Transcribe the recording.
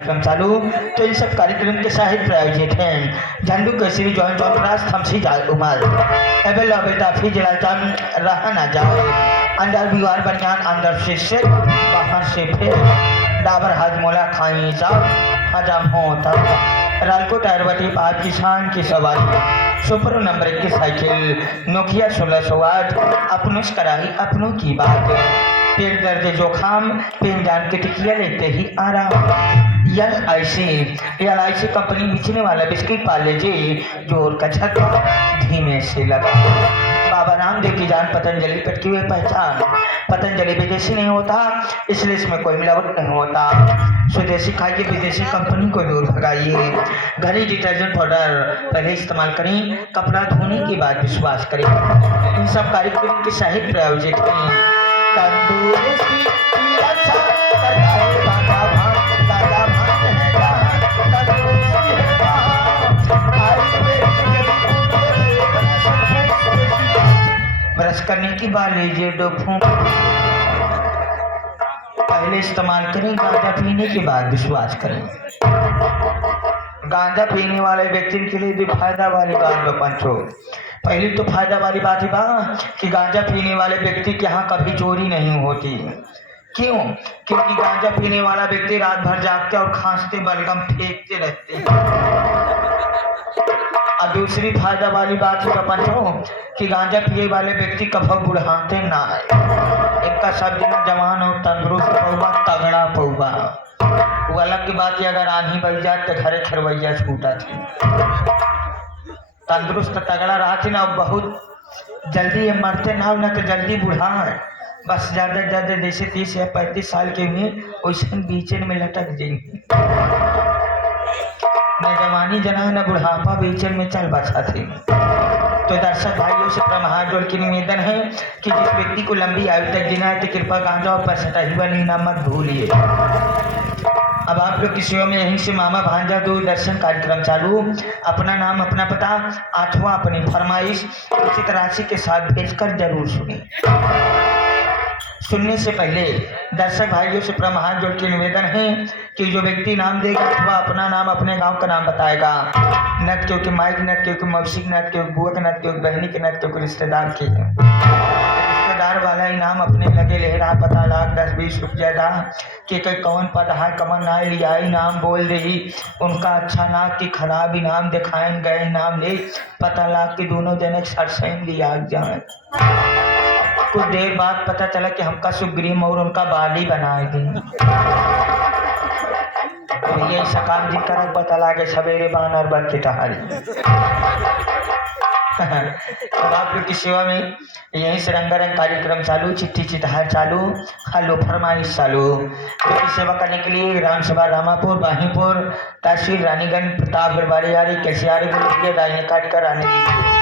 कार्यक्रम चालू। तो इन सब कार्यक्रम के साहित्य प्रायोजित हैं झंडू केसरी जॉइंट ऑफ राष्ट्र थमसी जाल उमर एबेल बेटा फिजला जन रहा न जाए अंदर दीवार बनियान अंदर से बाहर से फिर डाबर हाजमोला खाई साहब हजम हो तब रालको टायरवटी पाँच किसान की सवारी सुपर नंबर 1 की साइकिल नोकिया 1608 अपनों से कराही अपनों की बात पेट दर्द जोखाम पेन जान के टिकिया लेते ही आराम एल आई सी कंपनी बेचने वाला बिस्किट पाले जी जोर का छक्का धीमे से लगा। बाबा रामदेव की जान पतंजलि पटकी हुई पहचान पतंजलि विदेशी नहीं होता इसलिए इसमें कोई मिलावट नहीं होता। स्वदेशी खाइए विदेशी कंपनी को दूर भगाइए। घड़ी डिटर्जेंट पाउडर पहले इस्तेमाल करें कपड़ा धोने के बाद विश्वास करें। इन सब कार्यक्रम के साहित्य प्रायोजित हैं तंदुरुस्ती अच्छा करता है बाबा ब्रश करने की बात लीजिए डोफू पहले इस्तेमाल करें गांजा पीने के बाद विश्वास करें। गांजा पीने वाले व्यक्ति के लिए भी फायदा वाली बात पंचो। पहली तो फायदा वाली बात है कि गांजा पीने वाले व्यक्ति के यहाँ कभी चोरी नहीं होती। क्यों? क्योंकि गांजा पीने वाला व्यक्ति रात भर जागते और खांसते बलगम फेंकते रहते हैं। और दूसरी फायदा वाली बात है पंचो कि गांजा पिए वाले व्यक्ति कभी बुढ़ाते ना है। इनका सब दिन जवान और तंदुरुस्त पौवा तगड़ा पौवा वो अलग की बात है। अगर आंधी बज जाए तो घरे खरवैया छूटा थी तंदुरुस्त तगड़ा रहा थी ना बहुत जल्दी ये मरते ना हो ना तो जल्दी बुढ़ा है। बस ज़्यादा से ज़्यादा जैसे 30 या 35 साल के हुए वैसे बीचे में लटक जाएंगे। न जवानी जना न बुढ़ापा बीचन में चल बसा थे। तो दर्शक भाइयों से हाथ जोड़ के निवेदन है कि जिस व्यक्ति को लंबी आयु तक जीना है तो कृपा गांजा और पैसा बनी ना मत भूलिए। अब आप लोग की सेवा में यहीं से मामा भांजा दूरदर्शन कार्यक्रम चालू। अपना नाम अपना पता अथवा अपनी फरमाइश उचित राशि के साथ भेजकर जरूर सुनिए। सुनने से पहले दर्शक भाइयों से हाथ जोड़ के निवेदन है कि जो व्यक्ति नाम देगा अथवा अपना नाम अपने गांव का नाम बताएगा न क्योंकि माइक न क्योंकि मौसी न क्योंकि बुआ न क्योंकि बहनी के न क्योंकि रिश्तेदार के रिश्तेदार वाला इनाम अपने लगे ले रहा पता लाख 10-20 रुपया दा कि कौन पद है कमर ना लिया इनाम बोल रही उनका अच्छा ना कि खराब इनाम दिखाएं गए इनाम ले पता लाख कि दोनों जने सरसैन लिया जाए। कुछ देर बाद पता चला कि हमका सुग्रीम और उनका बाली बनाए दें। तो ये सकाम जी करक पता लागे सवेरे बान और बन के टहल। अब आप लोग की सेवा में यहीं से रंगारंग कार्यक्रम चालू चिट्ठी चिटहार चालू हलो फरमाइश चालू। तो सेवा करने के लिए ग्राम सभा रामापुर बाहीपुर तहसील रानीगंज प्रतापगढ़ बाड़ियारी कैसियारी दाहिने काट कर आने दीजिए।